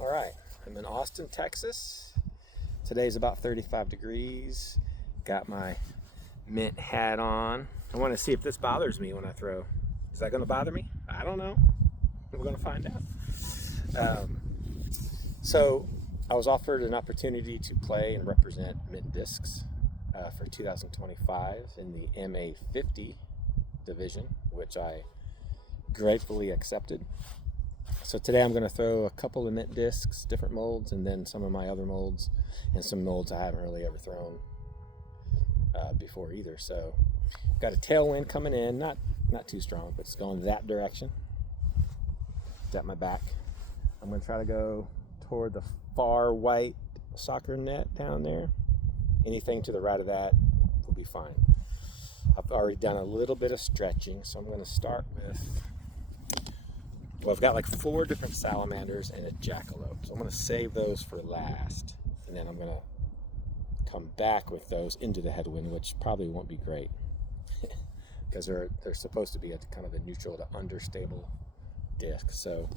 All right, I'm in Austin, Texas. Today's about 35 degrees. Got my mint hat on. I want to see if this bothers me when I throw. Is that going to bother me? I don't know. We're going to find out. So I was offered an opportunity to play and represent mint discs for 2025 in the MA50 division, which I gratefully accepted. So today I'm going to throw a couple of mint discs, different molds, and then some of my other molds, and some molds I haven't really ever thrown before either. So got a tailwind coming in, not too strong, but it's going that direction. It's at my back. I'm going to try to go toward the far white soccer net down there. Anything to the right of that will be fine. I've already done a little bit of stretching, so I'm going to start with, well, I've got like 4 different salamanders and a jackalope. So I'm going to save those for last, and then I'm going to come back with those into the headwind, which probably won't be great because they're supposed to be a kind of a neutral to understable disc. So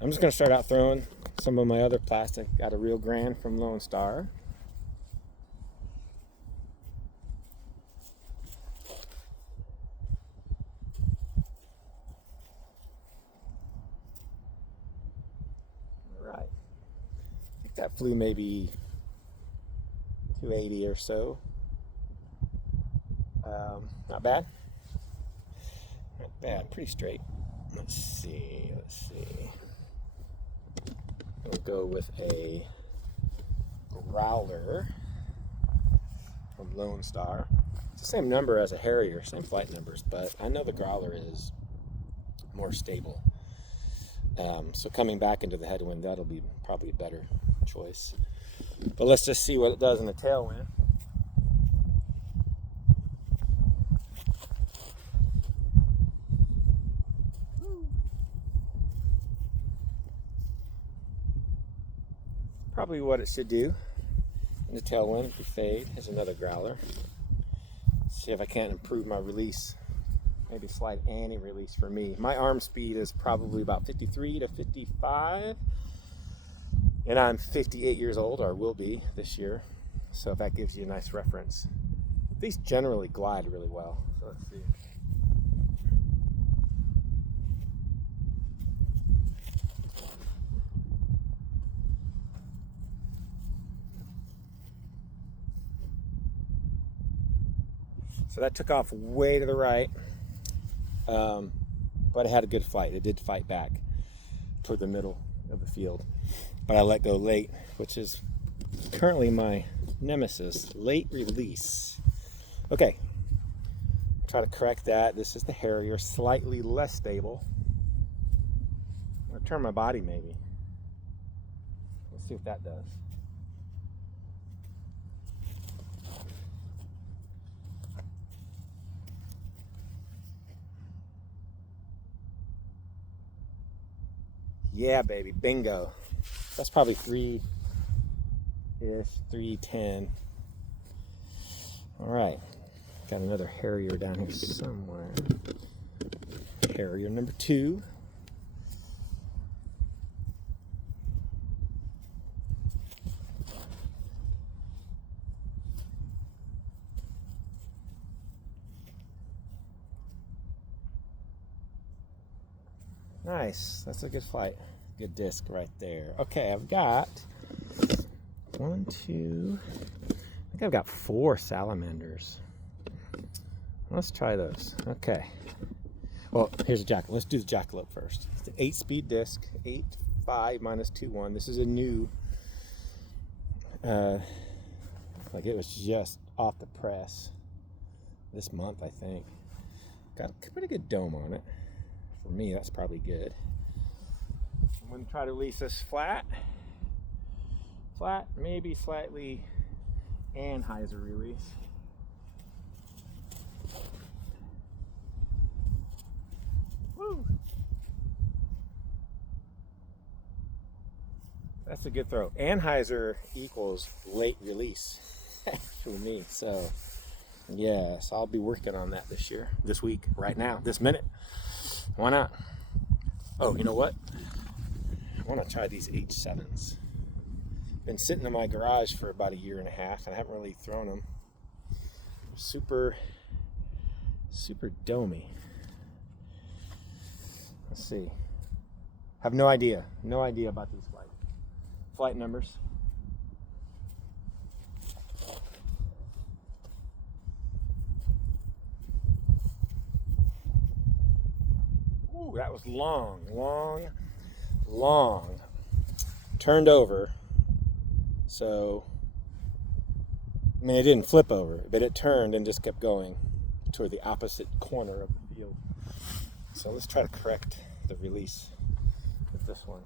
I'm just going to start out throwing some of my other plastic. Got a Real Grand from Lone Star. All right. I think that flew maybe 280 or so. Not bad. Not bad. Pretty straight. Let's see. We'll go with a growler from Lone Star. It's the same number as a Harrier, same flight numbers, but I know the growler is more stable. So coming back into the headwind, that'll be probably a better choice. But let's just see what it does in the tailwind. Probably what it should do in the tailwind. If we fade, here's another growler. See if I can't improve my release. Maybe slight anti-release for me. My arm speed is probably about 53 to 55. And I'm 58 years old, or will be this year. So if that gives you a nice reference. These generally glide really well. So let's see. So that took off way to the right, but it had a good flight. It did fight back toward the middle of the field, but I let go late, which is currently my nemesis, late release. Okay, try to correct that. This is the Harrier, slightly less stable. I'm gonna turn my body maybe. Let's see if that does. Yeah, baby, bingo. That's probably 3-ish, 310. All right, got another Harrier down here somewhere. Harrier number 2. Nice, that's a good flight. Good disc right there. Okay, I've got 1, 2, I think I've got 4 salamanders. Let's try those. Okay. Well, here's a jackalope. Let's do the jackalope first. It's an 8-speed disc, 8.5 minus 2.1. This is a new, like it was just off the press this month, I think. Got a pretty good dome on it. For me, that's probably good. I'm going to try to release this flat, maybe slightly Anheuser release. Woo! That's a good throw. Anheuser equals late release for me. So, yes, I'll be working on that this week, right now, this minute. Why not? Oh, you know what? I want to try these H7s. Been sitting in my garage for about 1.5 years, and I haven't really thrown them. Super domey. Let's see. Have no idea about these flight numbers. Ooh, that was long. Turned over. So, I mean, it didn't flip over, but it turned and just kept going toward the opposite corner of the field. So let's try to correct the release with this one.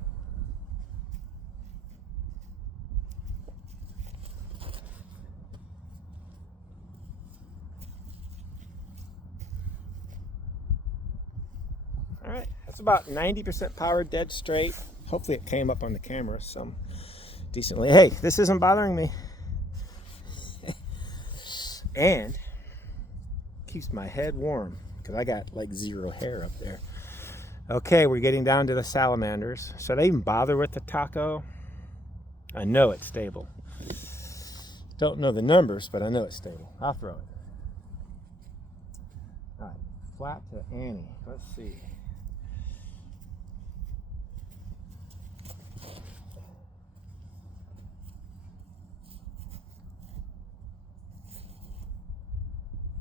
All right, that's about 90% power, dead straight. Hopefully it came up on the camera some decently. Hey, this isn't bothering me. And keeps my head warm because I got like 0 hair up there. Okay, we're getting down to the salamanders. Should I even bother with the taco? I know it's stable. Don't know the numbers, but I know it's stable. I'll throw it. All right, flat to Annie. Let's see.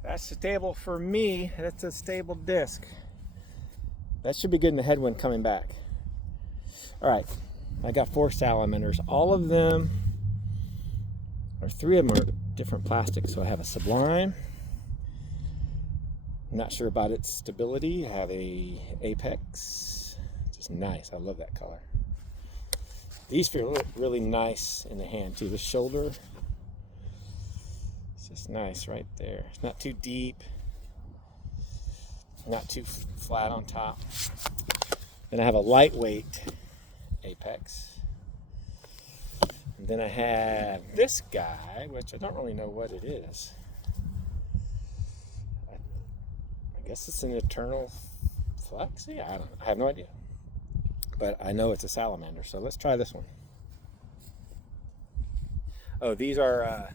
That's stable for me. That's a stable disc. That should be good in the headwind coming back. All right, I got 4 salamanders. All of them, or 3 of them are different plastics. So I have a Sublime. I'm not sure about its stability. I have a Apex. Just nice. I love that color. These feel really nice in the hand too. The shoulder. It's nice right there. It's not too deep, not too flat on top. Then I have a lightweight Apex. And then I have this guy, which I don't really know what it is. I guess it's an Eternal Flexi? I have no idea. But I know it's a salamander, so let's try this one. Oh, these are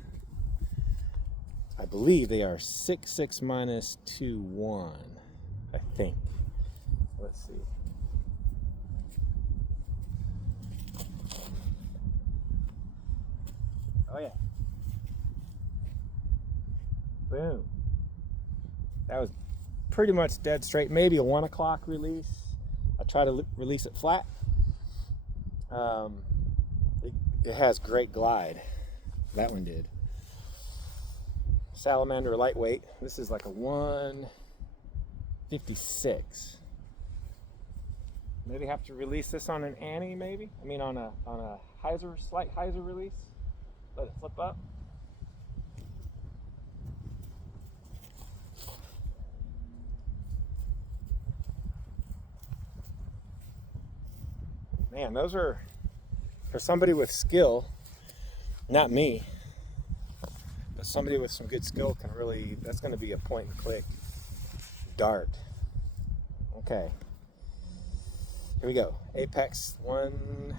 I believe they are 6.6 minus 2.1, I think. Let's see. Oh yeah. Boom. That was pretty much dead straight. Maybe a 1 o'clock release. I try to release it flat. It has great glide. That one did. Salamander lightweight. This is like a 156. Maybe have to release this on an Annie, maybe. I mean, on a slight hyzer release. Let it flip up. Man, those are, for somebody with skill, not me, but somebody with some good skill can really, that's going to be a point and click dart. Okay. Here we go. Apex 1,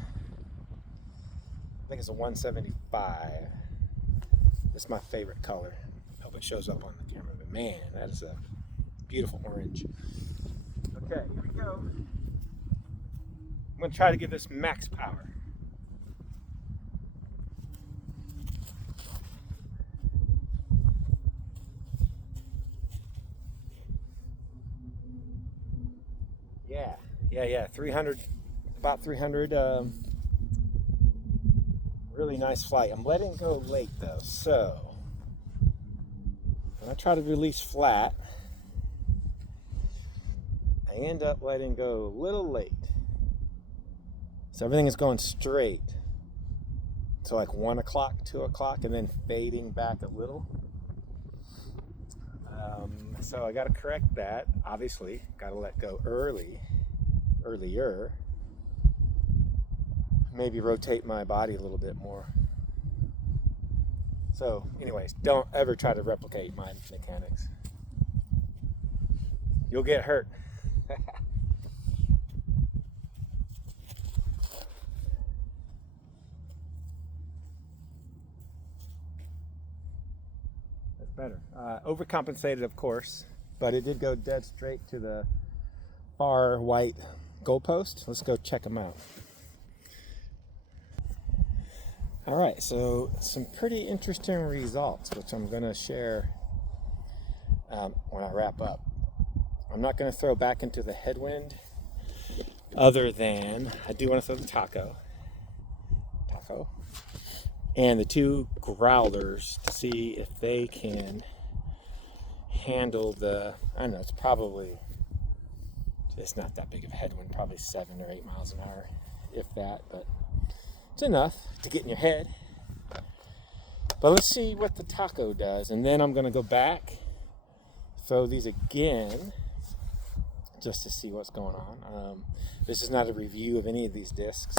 I think it's a 175. This is my favorite color. Hope it shows up on the camera, but man, that is a beautiful orange. Okay, here we go. I'm going to try to give this max power. Yeah, 300, about 300, really nice flight. I'm letting go late though, so when I try to release flat, I end up letting go a little late. So everything is going straight. So like 1 o'clock, 2 o'clock, and then fading back a little. So I got to correct that. Obviously, got to let go earlier. Maybe rotate my body a little bit more. So anyways, don't ever try to replicate my mechanics. You'll get hurt. That's better. Overcompensated, of course, but it did go dead straight to the far white goalpost. Let's go check them out. All right, so some pretty interesting results, which I'm going to share when I wrap up. I'm not going to throw back into the headwind, other than I do want to throw the taco, and the two growlers to see if they can handle the, I don't know, it's not that big of a headwind, probably 7 or 8 miles an hour, if that, but it's enough to get in your head. But let's see what the taco does, and then I'm going to go back, throw these again, just to see what's going on. This is not a review of any of these discs,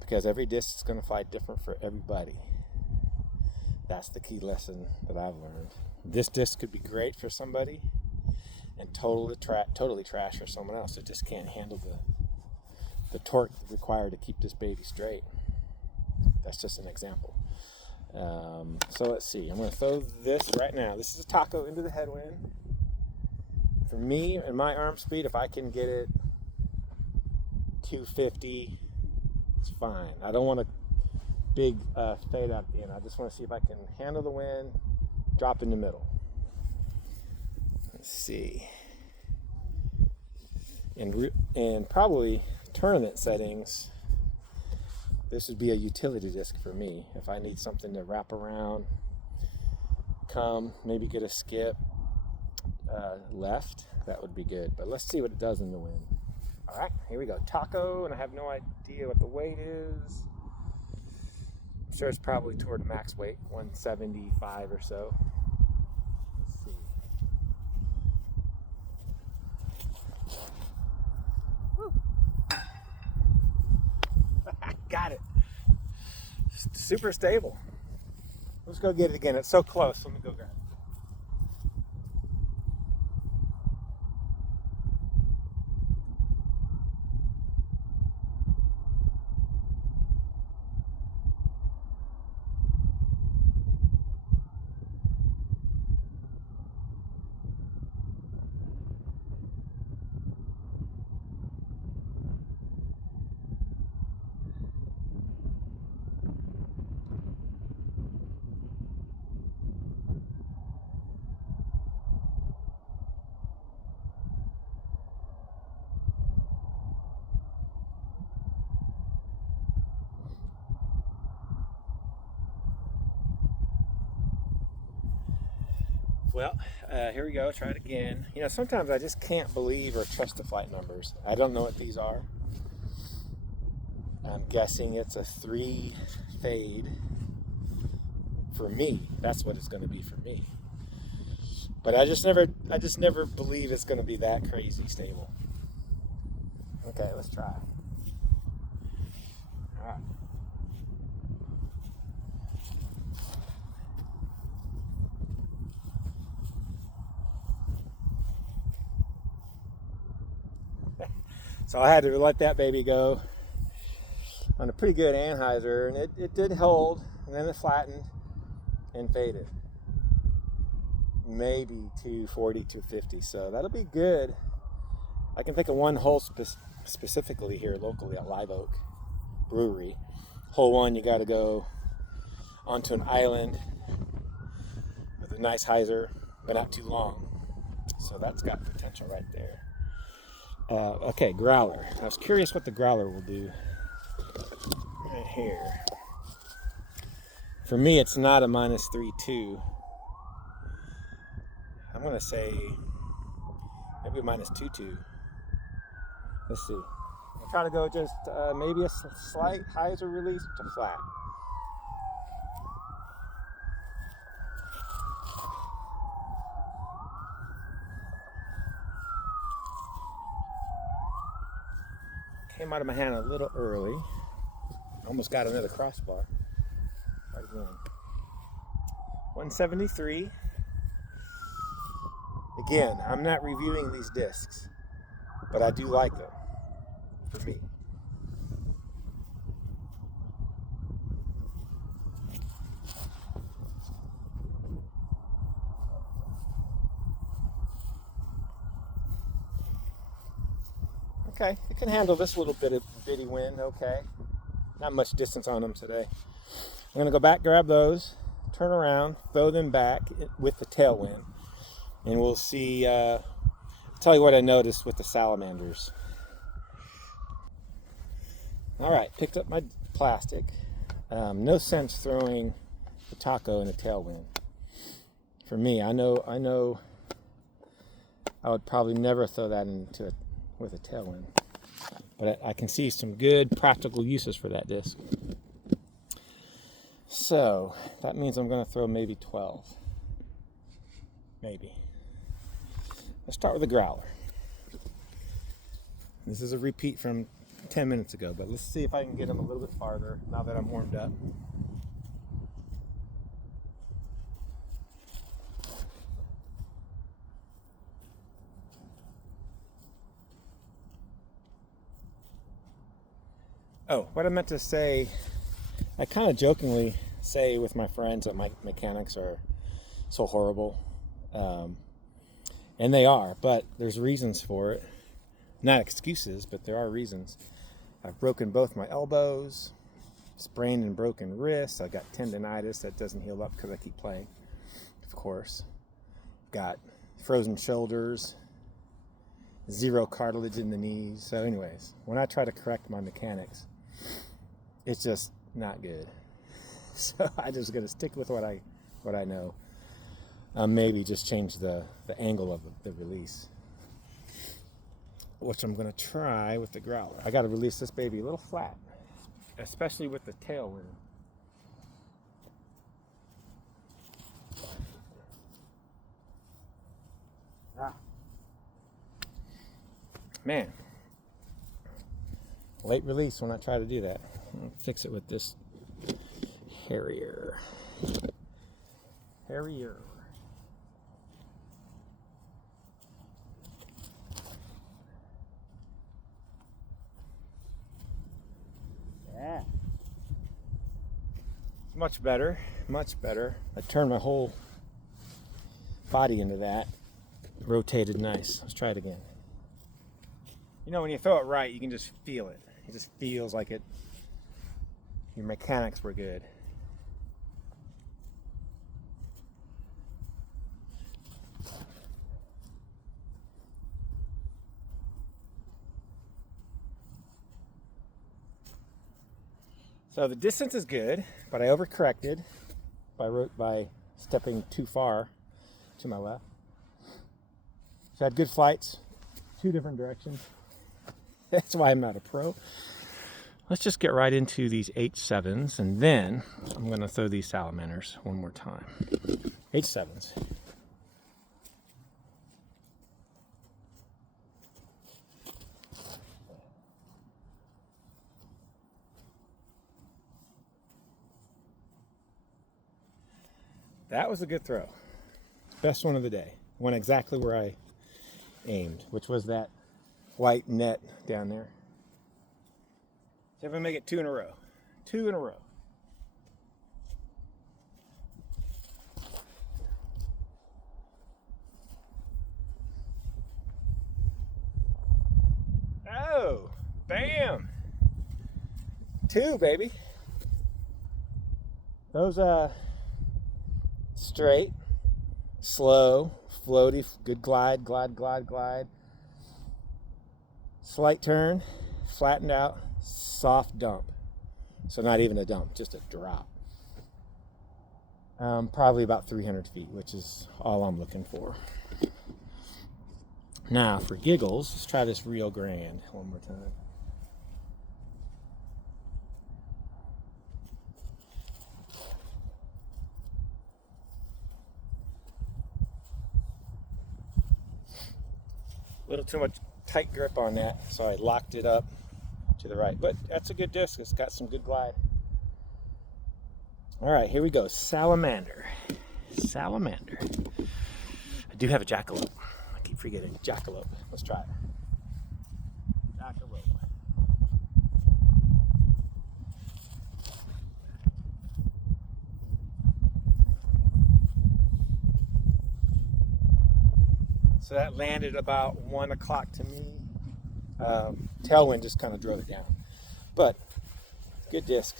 because every disc is going to fly different for everybody. That's the key lesson that I've learned. This disc could be great for somebody, and totally trash for someone else that just can't handle the torque required to keep this baby straight. That's just an example. So let's see. I'm going to throw this right now. This is a taco into the headwind. For me and my arm speed, if I can get it 250, it's fine. I don't want a big fade out at the end. I just want to see if I can handle the wind, drop in the middle. Let's see. In probably tournament settings, this would be a utility disc for me. If I need something to wrap around, come, maybe get a skip left, that would be good. But let's see what it does in the wind. All right, here we go. Taco, and I have no idea what the weight is. I'm sure it's probably toward max weight, 175 or so. Let's see. Got it. Super stable. Let's go get it again. It's so close. Let me go grab it. Well, here we go. Try it again. You know, sometimes I just can't believe or trust the flight numbers. I don't know what these are. I'm guessing it's a 3 fade for me. That's what it's going to be for me. But I just never believe it's going to be that crazy stable. Okay, let's try. All right. So I had to let that baby go on a pretty good anhyzer, and it did hold, and then it flattened and faded. Maybe 240, 250, so that'll be good. I can think of one hole specifically here locally at Live Oak Brewery. Hole 1, you got to go onto an island with a nice hyzer, but not too long. So that's got potential right there. Okay, growler. I was curious what the growler will do right here. For me, it's not a minus 3.2. I'm going to say maybe a minus 2.2. Let's see. I'll try to go just maybe a slight hyzer release to flat. Came out of my hand a little early. Almost got another crossbar. Right again. 173. Again, I'm not reviewing these discs, but I do like them for me. okay. It can handle this little bit of bitty wind, okay. Not much distance on them today. I'm going to go back, grab those, turn around, throw them back with the tailwind, and we'll see. I'll tell you what I noticed with the salamanders. All right, picked up my plastic. No sense throwing the taco in a tailwind. For me, I know I would probably never throw that with a tailwind. But I can see some good practical uses for that disc. So that means I'm going to throw maybe 12. Maybe. Let's start with a growler. This is a repeat from 10 minutes ago, but let's see if I can get them a little bit farther now that I'm warmed up. Oh, what I meant to say, I kind of jokingly say with my friends that my mechanics are so horrible. And they are, but there's reasons for it. Not excuses, but there are reasons. I've broken both my elbows, sprained and broken wrists. I got tendonitis that doesn't heal up because I keep playing, of course. Got frozen shoulders, zero cartilage in the knees. So anyways, when I try to correct my mechanics, it's just not good. So I'm just going to stick with what I know. Maybe just change the angle of the release, which I'm going to try with the growler. I got to release this baby a little flat, especially with the tailwind. Man, late release when I try to do that. I'll fix it with this Harrier. Yeah. Much better, much better. I turned my whole body into that. Rotated nice. Let's try it again. You know, when you throw it right, you can just feel it. It just feels like it. Your mechanics were good. So the distance is good, but I overcorrected by stepping too far to my left. So I had good flights, 2 different directions. That's why I'm not a pro. Let's just get right into these H7s, and then I'm going to throw these salamanders one more time. H7s. That was a good throw. Best one of the day. Went exactly where I aimed, which was that white net down there. See if I make it 2 in a row. 2 in a row. Oh, bam. 2, baby. Those straight, slow, floaty, good glide. Slight turn, flattened out, soft dump. So not even a dump, just a drop. Probably about 300 feet, which is all I'm looking for. Now, for giggles, let's try this Rio Grande one more time. A little too much tight grip on that, so I locked it up to the right. But that's a good disc. It's got some good glide. All right, here we go. Salamander. I do have a jackalope. I keep forgetting. Jackalope. Let's try it. Jackalope. So that landed about 1 o'clock to me. Tailwind just kind of drove it down. But good disc.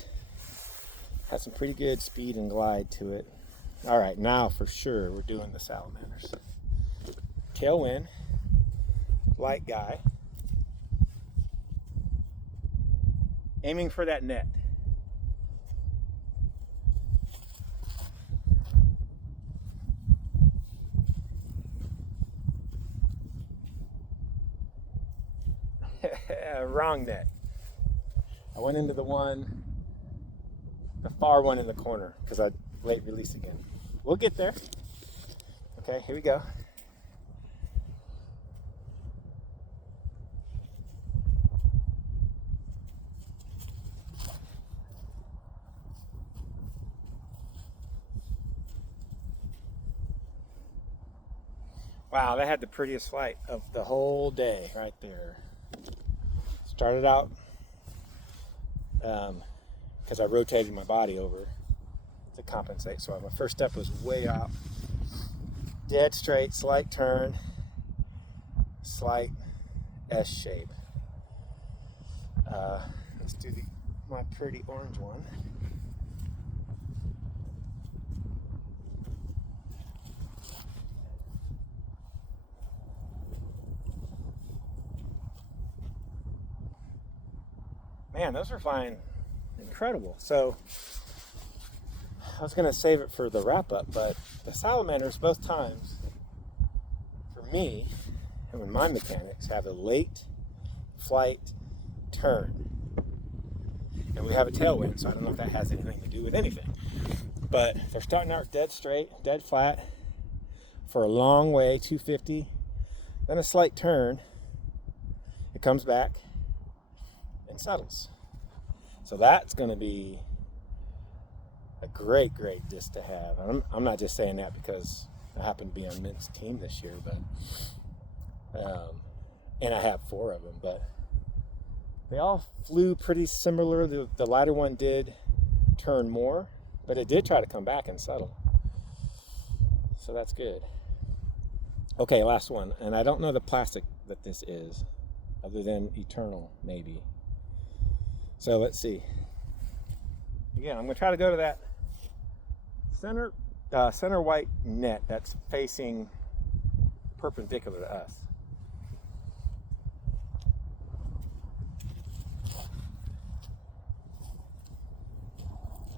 Has some pretty good speed and glide to it. All right, now for sure we're doing the Salamanders. Tailwind, light guy. Aiming for that net. Wrong net. I went into the far one in the corner because I late release again. We'll get there. Okay, here we go. Wow, that had the prettiest flight of the whole day right there. Started out because I rotated my body over to compensate. So my first step was way out. Dead straight, slight turn, slight S shape. Let's do my pretty orange one. Man, those are flying incredible. So I was going to save it for the wrap up, but the Salamanders both times, for me, and with my mechanics, have a late flight turn. And we have a tailwind, so I don't know if that has anything to do with anything. But they're starting out dead straight, dead flat, for a long way, 250, then a slight turn. It comes back and settles. So that's going to be a great disc to have. And I'm not just saying that because I happen to be on Mint's team this year, but and I have 4 of them, but they all flew pretty similar. The lighter one did turn more, but it did try to come back and settle. So that's good. Okay, last one. And I don't know the plastic that this is, other than Eternal, maybe. So let's see. Again, I'm going to try to go to that center white net that's facing perpendicular to us.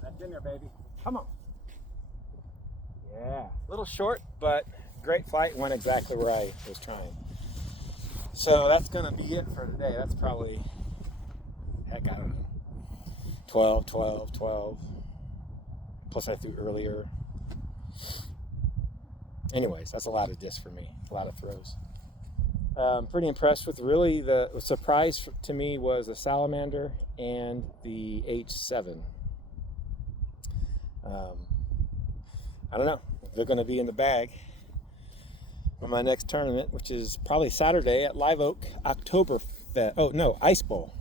That's in there, baby. Come on. Yeah. A little short, but great flight. Went exactly where I was trying. So that's going to be it for today. That's probably, heck, I don't know, 12. Plus I threw earlier. Anyways, that's a lot of discs for me. A lot of throws. Pretty impressed with, really, the surprise to me was the Salamander and the H7. I don't know. They're going to be in the bag for my next tournament, which is probably Saturday at Live Oak, Ice Bowl.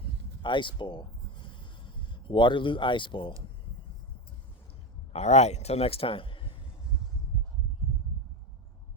Waterloo Ice Bowl. All right, until next time.